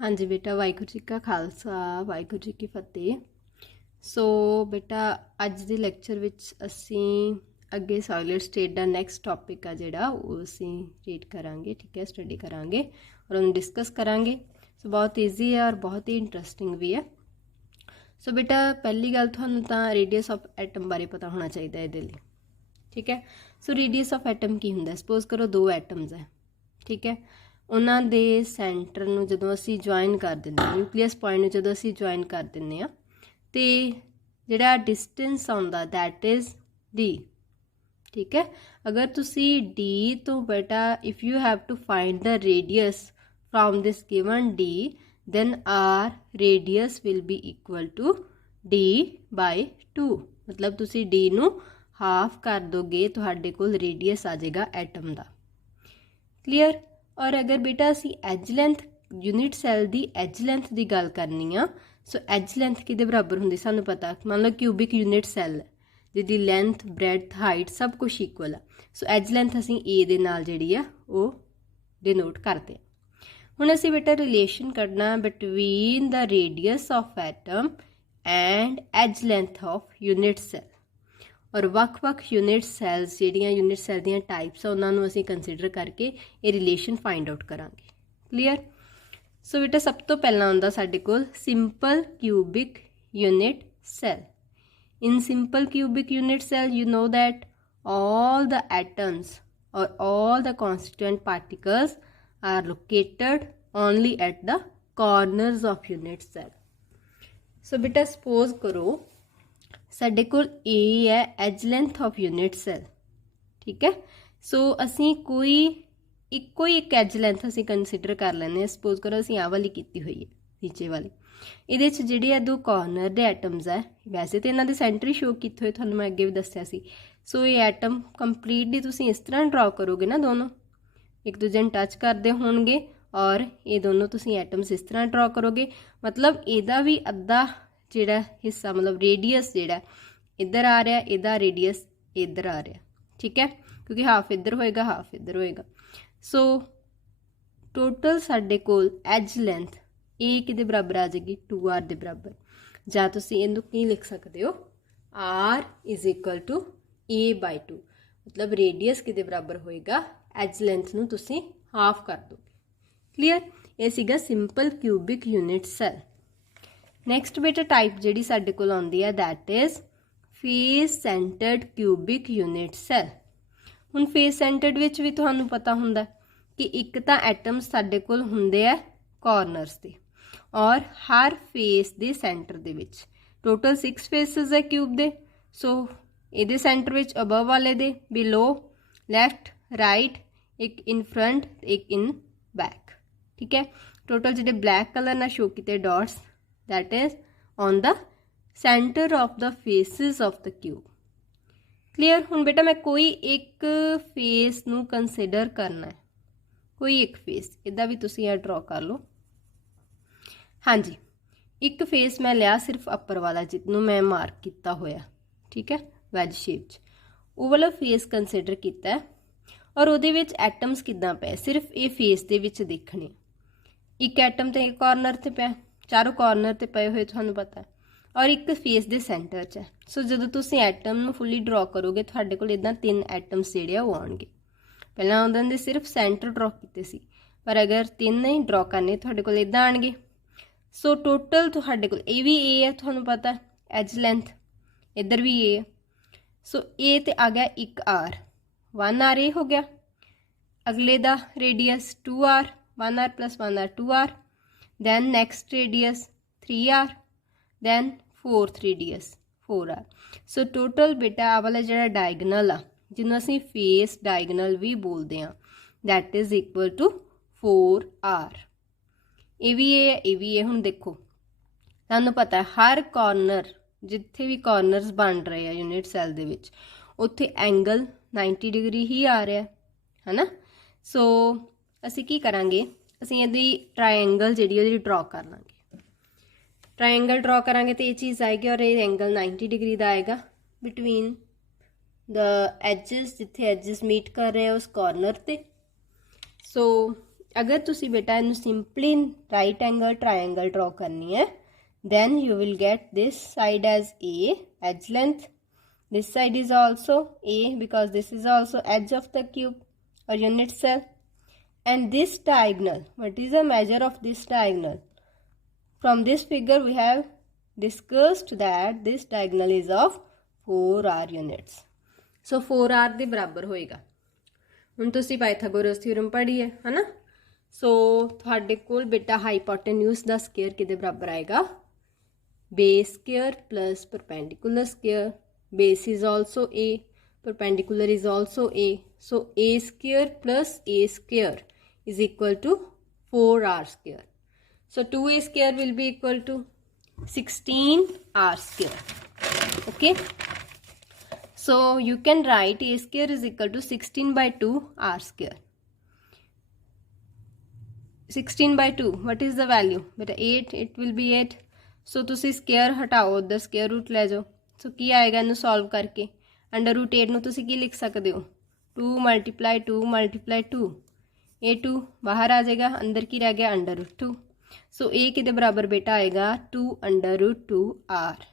हाँ जी बेटा, वाहिगुरू जी का खालसा वाहिगुरू जी की फतेह। सो बेटा अज ਦੇ ਲੈਕਚਰ ਵਿੱਚ ਅਸੀਂ ਅੱਗੇ ਸੋਲਿਡ ਸਟੇਟ ਦਾ ਨੈਕਸਟ ਟੌਪਿਕ ਆ ਜਿਹੜਾ ਉਹ ਅਸੀਂ ਰੀਡ ਕਰਾਂਗੇ, ਠੀਕ ਹੈ, ਸਟੱਡੀ ਕਰਾਂਗੇ ਔਰ ਉਹਨੂੰ ਡਿਸਕਸ ਕਰਾਂਗੇ। ਸੋ ਬਹੁਤ ਈਜ਼ੀ ਹੈ ਔਰ ਬਹੁਤ ਹੀ ਇੰਟਰਸਟਿੰਗ ਵੀ ਹੈ। ਸੋ ਬੇਟਾ ਪਹਿਲੀ ਗੱਲ ਤੁਹਾਨੂੰ ਤਾਂ ਰੇਡੀਅਸ ਆਫ ਐਟਮ ਬਾਰੇ ਪਤਾ ਹੋਣਾ ਚਾਹੀਦਾ ਇਹਦੇ ਲਈ, ਠੀਕ ਹੈ। ਸੋ ਰੇਡੀਅਸ ਆਫ ਐਟਮ ਕੀ ਹੁੰਦਾ? ਸਪੋਜ਼ ਕਰੋ ਦੋ ਐਟਮਸ ਹੈ, ਠੀਕ ਹੈ। ਉਹਨਾਂ ਦੇ ਸੈਂਟਰ ਨੂੰ ਜਦੋਂ ਅਸੀਂ ਜੁਆਇਨ ਕਰ ਦਿੰਦੇ ਹਾਂ, ਨਿਊਕਲੀਅਸ ਪੁਆਇੰਟ ਨੂੰ ਜਦੋਂ ਅਸੀਂ ਜੁਆਇਨ ਕਰ ਦਿੰਦੇ ਹਾਂ, ਤੇ ਜਿਹੜਾ ਡਿਸਟੈਂਸ ਆਉਂਦਾ ਦੈਟ ਇਜ਼ ਡੀ, ਠੀਕ ਹੈ। ਅਗਰ ਤੁਸੀਂ ਡੀ ਤੋਂ ਬੇਟਾ if you have to find the radius from this given D, then r radius will be equal to D by 2। मतलब तुसी डी नू हाफ कर दोगे तुहाडे कोल रेडियस आ जाएगा एटम दा। क्लीयर? और अगर बेटा असी एज लेंथ यूनिट सैल दी एज लेंथ की गल करनी आ, सो एज लेंथ किहदे बराबर हुंदी सानू पता। मान लो क्यूबिक यूनिट सैल जिहदी लेंथ ब्रैथ हाइट सब कुछ इक्वल आ, सो एज लेंथ असी ए दे नाल जिहड़ी आ वो डिनोट करते। ਹੁਣ ਅਸੀਂ ਬੇਟਾ ਰਿਲੇਸ਼ਨ ਕੱਢਣਾ between the radius of atom and edge length of unit cell, ਔਰ ਵੱਖ-ਵੱਖ ਯੂਨਿਟ ਸੈਲਸ ਜਿਹੜੀਆਂ ਯੂਨਿਟ ਸੈਲ ਦੀਆਂ ਟਾਈਪਸ ਆ ਉਹਨਾਂ ਨੂੰ ਅਸੀਂ ਕੰਸੀਡਰ ਕਰਕੇ ਇਹ ਰਿਲੇਸ਼ਨ ਫਾਈਂਡ ਆਊਟ ਕਰਾਂਗੇ। ਕਲੀਅਰ? ਸੋ ਬੇਟਾ ਸਭ ਤੋਂ ਪਹਿਲਾਂ ਆਉਂਦਾ ਸਾਡੇ ਕੋਲ simple cubic unit cell. In simple cubic unit cell you know that all the atoms or all the constituent particles are located only at the corners of unit cell. So beta suppose करो साडे कोल A है edge length of unit cell, ठीक है। सो असी कोई एक as length असी कंसीडर कर लेने। सपोज करो असी आ वाली कीती हुई है नीचे वाली, ਇਹਦੇ ਚ ਜਿਹੜੇ ਆ ਦੋ ਕਾਰਨਰ ਦੇ ਐਟਮਸ ਹੈ, ਵੈਸੇ ਤੇ ਇਹਨਾਂ ਦੇ ਸੈਂਟਰ ਹੀ ਸ਼ੋ ਕੀਤੇ ਹੋਏ ਤੁਹਾਨੂੰ ਮੈਂ ਅੱਗੇ ਵੀ ਦੱਸਿਆ ਸੀ। ਸੋ ਇਹ ਐਟਮ ਕੰਪਲੀਟਲੀ ਤੁਸੀਂ ਇਸ ਤਰ੍ਹਾਂ ਡਰਾ ਕਰੋਗੇ ਨਾ, ਦੋਨੋਂ एक दूजे ਨੂੰ टच करते होणगे और ये दोनों तुसी एटम्स इस तरह ड्रॉ करोगे। मतलब ਇਹਦਾ भी अद्धा ਜਿਹੜਾ हिस्सा मतलब रेडियस ਜਿਹੜਾ इधर आ रहा, ਇਹਦਾ रेडियस इधर आ रहा, ठीक है, क्योंकि हाफ इधर होएगा हाफ इधर होएगा। सो टोटल साडे कोल एज लेंथ ए किहदे बराबर आ जाएगी? 2r ਦੇ बराबर। ਜਾਂ ਤੁਸੀਂ ਇਹਨੂੰ ਕੀ ਲਿਖ ਸਕਦੇ ਹੋ? r is equal to a by 2। मतलब रेडियस किहदे बराबर होएगा? एज लेंथ नूं तुसीं हाफ कर दोगे। क्लीयर? ये सीगा simple cubic unit cell. Next बेटा टाइप जिहड़ी साडे कोल आउंदी है that is face centred cubic unit cell. हुण फेस सेंटर्ड विच भी तुहानूं पता हुंदा कि एक तां एटम्स साडे कोल हुंदे आ कॉर्नर्स ते, और हर फेस दे सेंटर दे विच टोटल 6 फेसिस है क्यूब दे। सो इहदे सेंटर विच अबव वाले दे, बिलो, लैफ्ट, राइट, एक इन फ्रंट एक इन बैक, ठीक है। टोटल जिहड़े ब्लैक कलर ना शो किते dots that is on the centre of the faces of the cube. Clear? हुण बेटा मैं कोई एक फेस नूं कंसीडर करना है, कोई एक फेस इदा भी तुसीं ये ड्रॉ कर लो। हाँ जी, एक फेस मैं लिया सिर्फ अपर वाला जिसनूं मैं मार्क किया होया, ठीक है, वैज शेप च वो वाला फेस कंसीडर किया है। और ਉਹਦੇ ਵਿੱਚ ਐਟਮਸ ਕਿੱਦਾਂ ਪਏ ਸਿਰਫ ਇਹ ਫੇਸ ਦੇ ਵਿੱਚ ਦੇਖਣੇ। ਇੱਕ ਐਟਮ ਤੇ ਕਾਰਨਰ ਤੇ ਪਿਆ, ਚਾਰੋਂ ਕਾਰਨਰ ਤੇ ਪਏ ਹੋਏ ਤੁਹਾਨੂੰ ਪਤਾ, ਔਰ ਇੱਕ ਫੇਸ ਦੇ ਸੈਂਟਰ 'ਚ ਹੈ। ਸੋ ਜਦੋਂ ਤੁਸੀਂ ਐਟਮ ਨੂੰ ਫੁੱਲੀ ਡਰਾ ਕਰੋਗੇ ਤੁਹਾਡੇ ਕੋਲ ਇਦਾਂ 3 ਐਟਮਸ ਜਿਹੜੇ ਆ ਉਹ ਆਉਣਗੇ। ਪਹਿਲਾਂ ਉਹਨਾਂ ਦੇ ਸਿਰਫ ਸੈਂਟਰ ਡਰਾ ਕੀਤੇ ਸੀ, ਪਰ ਅਗਰ 3 ਨਹੀਂ ਡਰਾ ਕਰਨੇ ਤੁਹਾਡੇ ਕੋਲ ਇਦਾਂ ਆਣਗੇ। ਸੋ ਟੋਟਲ ਤੁਹਾਡੇ ਕੋਲ ਇਹ ਵੀ A ਹੈ, ਤੁਹਾਨੂੰ ਪਤਾ ਐਜ ਲੈਂਥ, ਇੱਧਰ ਵੀ A ਹੈ। ਸੋ A ਤੇ ਆ ਗਿਆ 1r, 1r ए हो गया। अगले दा radius 2r, 1r plus 1r 2r, then next radius 3r, then fourth radius 4r। So total बेटा आ वाला जिहड़ा डायगनल आ जिन्हों असीं फेस डायगनल भी बोलते हैं that is equal to 4r। ये भी है। हुण देखो तुहानूं पता है हर कॉर्नर जिथे भी कॉर्नरस बन रहे हैं यूनिट सैल दे विच उत्थे एंगल 90 डिग्री ही आ रहा है ना। सो असी की करांगे, असी इहदी ट्रायंगल जिहड़ी ओहदी ड्रॉ कर लांगे। ट्रायंगल ड्रॉ करांगे तो ये चीज़ आएगी और ये एंगल 90 डिग्री का आएगा बिटवीन द एजिस, जिथे एजिस मीट कर रहे हैं उस कॉर्नर ते। सो अगर तुसी बेटा इनू simply write angle triangle draw करनी है, then you will get this side as A, edge length. This side is also A because this is also edge of the cube or unit cell. And this diagonal, what is the measure of this diagonal? From this figure we have discussed that this diagonal is of 4r units. So 4r ਦੇ ਬਰਾਬਰ ਹੋਏਗਾ। ਹੁਣ ਤੁਸੀਂ Pythagoras theorem ਪੜ੍ਹੀ ਹੈ ਨਾ। ਸੋ ਤੁਹਾਡੇ ਕੋਲ ਬੇਟਾ ਹਾਈਪੋਟੇਨਿਊਸ ਦਾ ਸਕੁਅਰ ਕਿਹਦੇ ਬਰਾਬਰ ਆਏਗਾ? base square plus perpendicular square. Base is also A, perpendicular is also A. So A square plus A square is equal to 4r square. So 2A square will be equal to 16r square. Okay. So you can write A square is equal to 16 by 2 r square. 16 by 2, what is the value? Beta 8, it will be 8. सो तुसी square हटाओ, उधर square root ले जाओ। सो की आएगा इनू solve करके? Under root 8 नू तुसी की लिख सकते हो? 2 मल्टीप्लाई 2 मल्टीप्लाई 2, ए 2 बाहर आ जाएगा, अंदर की रह गया अंडर रूट 2। सो ए किदे बराबर बेटा आएगा? 2 अंडर रूट 2 आर।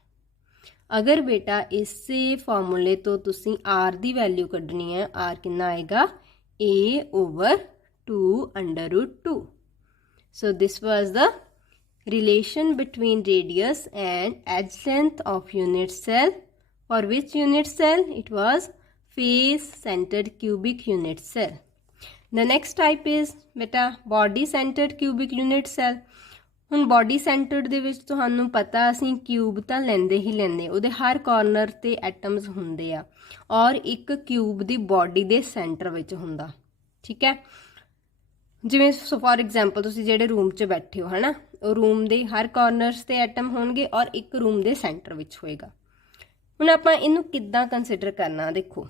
अगर बेटा इसे फॉर्मूले तो तुसी आर दी वैल्यू कढ़नी है, आर कितना आएगा? A over 2 under root 2। So this was the relation between radius and edge length of unit cell. For which unit cell? It was face centered cubic unit cell. The next type is beta body centered cubic unit cell. ਹੁਣ body centered ਦੇ ਵਿੱਚ ਤੁਹਾਨੂੰ ਪਤਾ ਅਸੀਂ cube ਤਾਂ ਲੈਂਦੇ ਹੀ ਲੈਂਦੇ, ਉਹਦੇ ਹਰ ਕਾਰਨਰ ਤੇ ਐਟਮਸ ਹੁੰਦੇ ਆ ਔਰ ਇੱਕ ਕਿਊਬ ਦੀ ਬੋਡੀ ਦੇ ਸੈਂਟਰ ਵਿੱਚ ਹੁੰਦਾ। ਠੀਕ ਹੈ, ਜਿਵੇਂ ਫॉर एग्जांपल ਤੁਸੀਂ ਜਿਹੜੇ ਰੂਮ 'ਚ ਬੈਠੇ ਹੋ ਹੈ ਨਾ, ਉਹ ਰੂਮ ਦੇ ਹਰ ਕਾਰਨਰਸ ਤੇ ਐਟਮ ਹੋਣਗੇ ਔਰ ਇੱਕ ਰੂਮ ਦੇ ਸੈਂਟਰ ਵਿੱਚ ਹੋਏਗਾ। ਹੁਣ ਆਪਾਂ ਇਹਨੂੰ ਕਿੱਦਾਂ ਕੰਸੀਡਰ ਕਰਨਾ? ਦੇਖੋ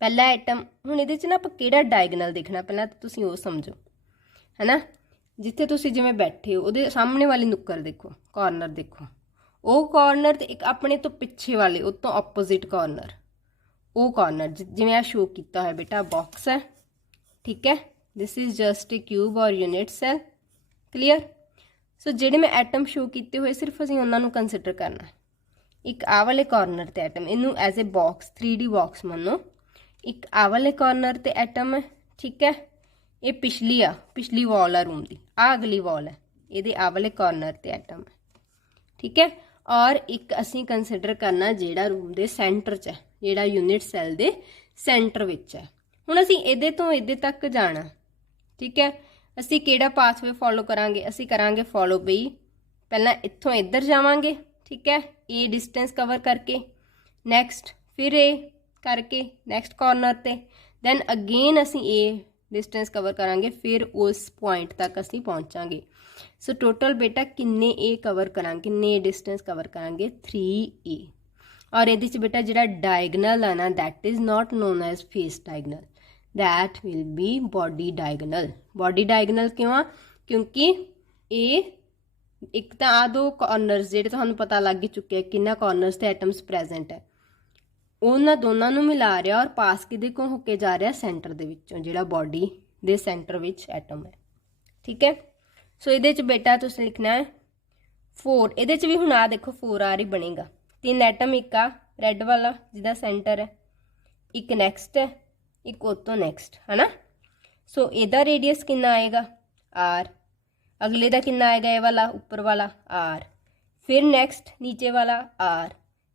ਪਹਿਲਾ ਐਟਮ, ਹੁਣ ਇਹਦੇ 'ਚ ਨਾ ਆਪਾਂ ਕਿਹੜਾ ਡਾਇਗਨਲ ਦੇਖਣਾ ਪਹਿਲਾਂ ਤਾਂ ਤੁਸੀਂ ਉਹ ਸਮਝੋ ਹੈ ਨਾ। ਜਿੱਥੇ ਤੁਸੀਂ ਜਿਵੇਂ ਬੈਠੇ ਹੋ ਉਹਦੇ ਸਾਹਮਣੇ ਵਾਲੀ ਨੁੱਕਰ ਦੇਖੋ, ਕਾਰਨਰ ਦੇਖੋ, ਉਹ ਕਾਰਨਰ ਤੇ ਇੱਕ ਆਪਣੇ ਤੋਂ ਪਿੱਛੇ ਵਾਲੇ ਉਹ ਤੋਂ ਆਪੋਜ਼ਿਟ ਕਾਰਨਰ, ਉਹ ਕਾਰਨਰ ਜਿਵੇਂ ਆ ਸ਼ੋ ਕੀਤਾ ਹੋਇਆ ਬੇਟਾ ਬਾਕਸ ਹੈ। ਠੀਕ ਹੈ, this is just a cube और यूनिट सेल। क्लीयर। सो ਜਿਹੜੇ मैं एटम शो किए हुए सिर्फ ਅਸੀਂ ਉਹਨਾਂ ਨੂੰ ਕੰਸੀਡਰ ਕਰਨਾ। ਇੱਕ ਆ ਵਾਲੇ ਕਾਰਨਰ ਤੇ ਐਟਮ, ਇਹਨੂੰ ਐਜ਼ ए ਬਾਕਸ 3D ਬਾਕਸ ਮੰਨੋ। ਇੱਕ ਆ ਵਾਲੇ ਕਾਰਨਰ ਤੇ ਐਟਮ ਹੈ। ਠੀਕ ਹੈ, ਇਹ ਪਿਛਲੀ ਵਾਲ ਆ ਰੂਮ ਦੀ, ਆ ਅਗਲੀ ਵਾਲ ਹੈ, ਇਹਦੇ ਆ ਵਾਲੇ ਕਾਰਨਰ ਤੇ ਐਟਮ ਹੈ। ਠੀਕ ਹੈ, ਔਰ ਇੱਕ ਅਸੀਂ ਕੰਸੀਡਰ ਕਰਨਾ ਜਿਹੜਾ ਰੂਮ ਦੇ ਸੈਂਟਰ 'ਚ ਹੈ, ਜਿਹੜਾ ਯੂਨਿਟ ਸੈਲ ਦੇ ਸੈਂਟਰ ਵਿੱਚ ਹੈ। ਹੁਣ ਅਸੀਂ ਇਹਦੇ ਤੋਂ ਇਹਦੇ ਤੱਕ ਜਾਣਾ। ठीक है, असी केड़ा पाथवे फॉलो करांगे? असी करांगे फॉलो बई पहला इत्थों इधर जावांगे। ठीक है, ए डिस्टेंस कवर करके, नैक्सट फिर ए करके नैक्सट कॉर्नर ते, दैन अगेन असी ए डिस्टेंस कवर करांगे, फिर उस पॉइंट तक असी पहुँचांगे। सो टोटल बेटा किन्ने ए कवर करांगे, किन्ने डिस्टेंस कवर करांगे? 3a। और ये बेटा जिहड़ा डायगनल है ना, that is not known as face diagonal, that will be body diagonal। body diagonal क्यों आ? क्योंकि ये एक तो आ दो कॉर्नर्स ਜਿਹੜੇ ਤੁਹਾਨੂੰ ਪਤਾ ਲੱਗ ਹੀ ਚੁੱਕਿਆ ਕਿੰਨਾ ਕਾਰਨਰਸ ਤੇ ਐਟਮਸ ਪ੍ਰੈਜ਼ੈਂਟ ਹੈ, ਉਹਨਾਂ ਦੋਨਾਂ ਨੂੰ ਮਿਲਾ ਰਿਹਾ ਔਰ ਪਾਸ ਕਿਦੇ ਕੋਲ ਹੋ ਕੇ ਜਾ ਰਿਹਾ? ਸੈਂਟਰ ਦੇ ਵਿੱਚੋਂ, ਜਿਹੜਾ ਬੋਡੀ ਦੇ ਸੈਂਟਰ ਵਿੱਚ ਐਟਮ ਹੈ। ਠੀਕ ਹੈ, ਸੋ ਇਹਦੇ 'ਚ ਬੇਟਾ ਤੁਸੀਂ ਲਿਖਣਾ ਹੈ 4। ਇਹਦੇ 'ਚ ਵੀ ਹੁਣ ਆ ਦੇਖੋ 4r ਹੀ ਬਣੇਗਾ। 3 ਐਟਮ, ਇੱਕ ਆ ਰੈੱਡ ਵਾਲਾ ਜਿਹਦਾ ਸੈਂਟਰ ਹੈ, ਇੱਕ ਨੈਕਸਟ ਹੈ, एक उतो नैक्सट है ना। सो एदा रेडियस कितना आएगा? आर। अगले का कितना आएगा? ये वाला ऊपर वाला आर, फिर नैक्सट नीचे वाला आर,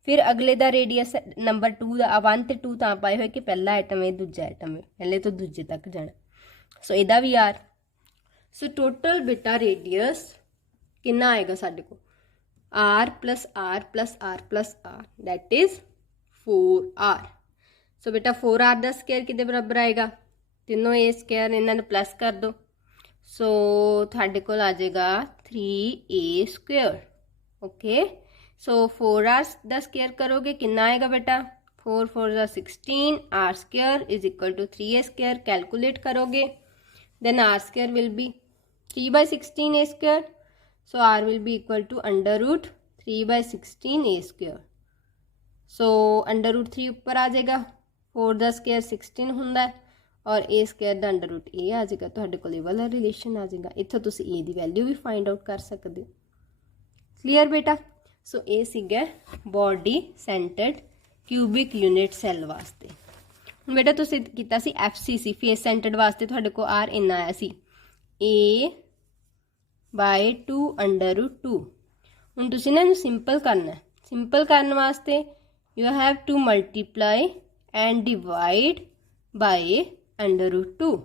फिर अगले का रेडियस नंबर 2 का 1 ते 2 तां पाए हुए कि पहला आइटम है दूजा आइटम है, पहले तो दूजे तक जाना। सो एदा भी आर। सो टोटल बेटा रेडियस कितना आएगा साडे को? R plus r plus r plus r, that is 4r। So बेटा 4r का स्केयर कितने बराबर आएगा? तीनों ए स्केयर इन्होंने प्लस कर दो। सो थाडे कोल आ जाएगा 3a स्क्वेयर। ओके, सो 4r का स्केयर करोगे कितना आएगा बेटा? 4 4 जा 16, r square is equal to 3a square. Calculate करोगे then r square will be 3 by 16 a square. So r will be equal to under root 3 by 16 a square. So under root 3 ऊपर आ जाएगा, 4 का square 16 होंगे और ए square दा under root ए आ जाएगा, तुहाडे कोल ये वाला रिलेशन आ जाएगा। इत्थों तुसी ए दी वैल्यू भी फाइंड आउट कर सकते हो। क्लीयर बेटा। सो ये सीगा body centred cubic unit cell वास्ते। हुण बेटा तुसी कीता सी FCC फेस सेंटर्ड वास्ते, तुहाडे को आर इन्ना आया सी A/2 अंडर रूट 2। हुण तुसी ना इहनूं सिंपल करना है। सिंपल करने वास्ते you have to multiply and divide by under root 2।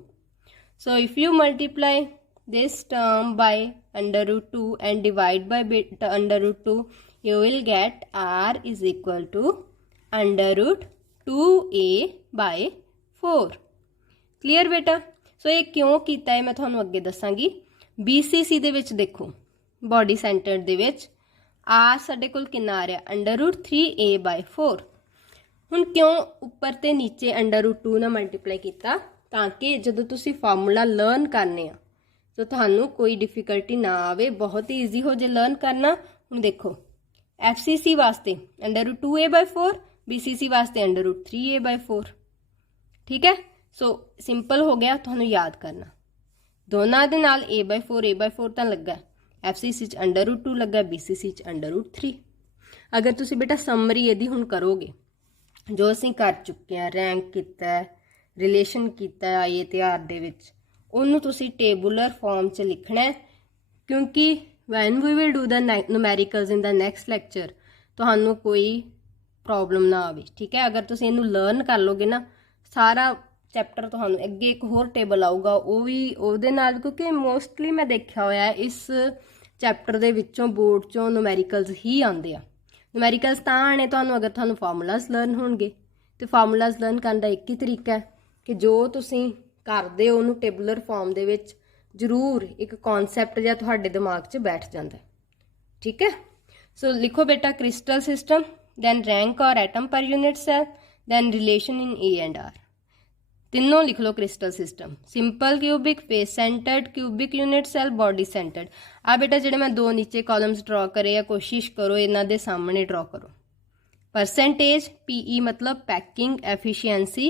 So if you multiply this term by under root 2 and divide by under root 2, you will get r is equal to under root 2a by 4। Clear बेटा। So ये क्यों कीता है मैं तुहानू अगे दसांगी। BCC दे विच देखो body centre दे विच r साडे कोल किन्ना आ रहा अंडर रूट 3a by 4। हुण क्यों उपर ते नीचे अंडर रूट 2 ना मल्टीप्लाई किया, ताकि जदों तुसी फार्मूला लर्न करने तो तुहानू कोई डिफिकल्टी ना आवे, बहुत ही ईजी हो जे लर्न करना। हुण देखो FCC वास्ते under root 2a by 4, BCC वास्ते अंडर रूट 3a by 4। ठीक है। सो सिंपल हो गया तुहानू याद करना। दोनों दे नाल a by 4 तो लगा, FCC च अंडर रूट 2 लगा, BCC च अंडर रूट 3। अगर तुसी बेटा समरी यदि हुण करोगे जो असीं कर चुके हैं, रैंक किया, रिलेशन किया आईए तिहार दे विच, उन्होंने तुसी टेबुलर फॉर्म च लिखना है, क्योंकि when we will do the numericals in the next lecture तुहानू कोई प्रॉब्लम ना आवे। ठीक है। अगर तुसी इनू लर्न कर लोगे ना सारा चैप्टर, तुहानू अगे एक होर टेबल आऊगा वो भी उहदे नाल, क्योंकि मोस्टली मैं देखा होया इस चैप्टर दे विचों बोर्ड चों न्यूमेरिकल्स ही आंदे आ। न्यूमेरिकल्स तां आने तुहानू अगर तुहानू फार्मूलाज लर्न होणगे, तो फार्मूलाज लर्न करने का एक ही तरीका है कि जो तुसी करदे हो उहनूं टेबुलर फॉर्म दे विच जरूर एक कॉन्सैप्ट जिहा तुहाडे दिमाग 'च बैठ जाता है। ठीक है। सो लिखो बेटा क्रिस्टल सिस्टम, दैन रैंक और atom per unit cell, then relation in A and R. तीनों लिख लो crystal system, simple cubic, face centred cubic unit cell, body centred. आ बेटा जिहड़े मैं दो नीचे कॉलम्स ड्रॉ करे या कोशिश करो इन्हां दे सामने ड्रॉ करो। परसेंटेज PE मतलब पैकिंग एफिशिएंसी,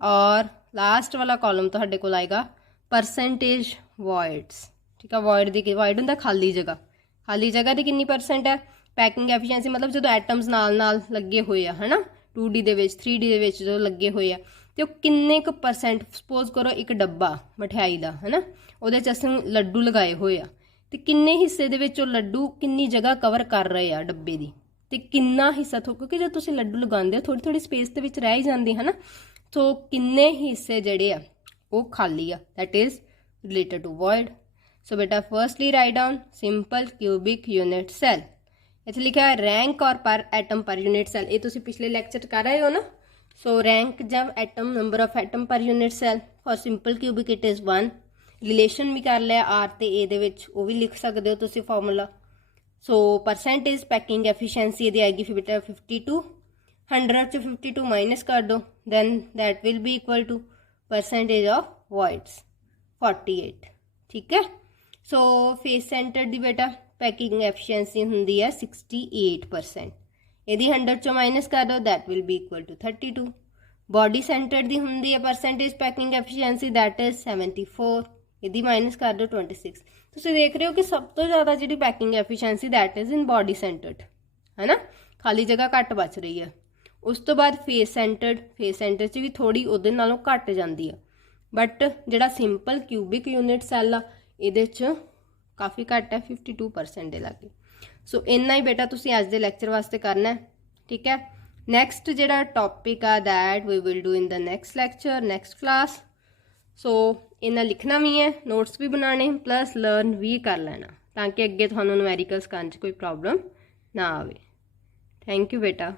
और लास्ट वाला कॉलम तुहाडे कोल आएगा परसेंटेज वॉइड्स। ठीक है। वॉइड हुंदा खाली जगह, खाली जगह की कितनी परसेंट है। पैकिंग एफिशिएंसी मतलब जो एटम्स नाल नाल लगे हुए है ना 2D दे विच 3D दे विच जो लगे हुए आ, तो किन्ने क परसेंट, सपोज करो एक डब्बा मठियाई का है ना, उहदे च असीं लड्डू लगाए हुए आ, तो किन्ने हिस्से दे विच लड्डू किन्नी जगह कवर कर रहे आ डब्बे की, तो किन्ना हिस्सा, क्योंकि जो तुसीं लड्डू लगांदे हो थोड़ी थोड़ी स्पेस दे विच रह ही जांदी है ना, तो किन्ने हिस्से जिहड़े आ वो खाली आ, that is related to void. So बेटा firstly write down simple cubic unit cell. इत्थे लिखा है रैंक और पर एटम पर यूनिट सैल, ये तुसीं पिछले लैक्चर कर रहे हो ना। सो रैंक जब atom number of atom per unit cell, for simple cubic it is 1। Relation भी कर लिया आर ते ए दे विच, वो भी लिख सकते हो तुसीं formula. So percentage packing efficiency यदि आएगी फिर बेटा 52, 100 च 52 माइनस कर दो, then that will be equal to percentage of voids 48। ठीक है। सो फेस सेंटर दी बेटा पैकिंग एफिशिएंसी हुंदी है 68%, यदि 100 चो माइनस कर दो that will be equal to 32। Body centre दी हुंदी है percentage packing efficiency that is 74, यदि माइनस कर दो 26। तुसीं देख रहे हो कि सब तो ज़्यादा जी packing efficiency that is in body centred है ना, खाली जगह घट बच रही है। उस तो बाद फेस सेंटर च भी थोड़ी उहदे नालों घट जाती है, बट जिहड़ा सिंपल क्यूबिक यूनिट सैल आ इहदे च काफ़ी घट है 52% दे लागे। सो इन्ना ही बेटा तुसीं अज दे लैक्चर वास्ते करना है। ठीक है। नैक्सट जिहड़ा टॉपिक आ that we will do in the next lecture next class. So इन्ना लिखना भी है, नोट्स भी बनाने प्लस लर्न भी कर लेना, ताकि अगे तुहानूं न्यूमेरिकल्स करन च कोई प्रॉब्लम ना आवे। थैंक यू बेटा।